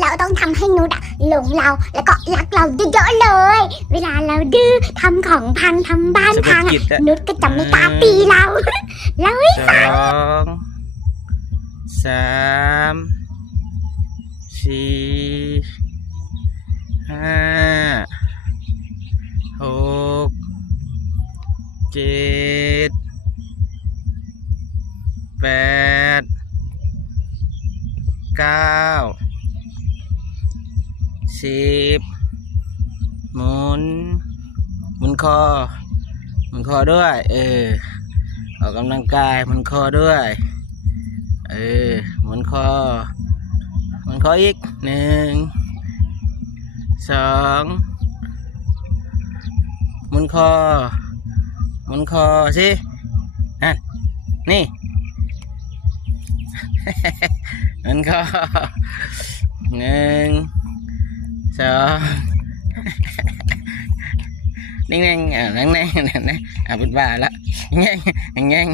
เราต้องทำให้นุชหลงเราแล้วก็รักเราเยอะๆเลยเวลาเราดื้อทำของพังทำบ้านพังนุชก็จะไม่กล้าตีเราแล้ว2 3 4 5 6 7 8 9 10หมุนคอด้วยออกกำลังกายหมุนคอด้วยหมุนคออีก1 2หมุนคอสินั่นนี่ หมุนคอ1 2นิ่งๆนั่งๆบุดบ้าละแง่ง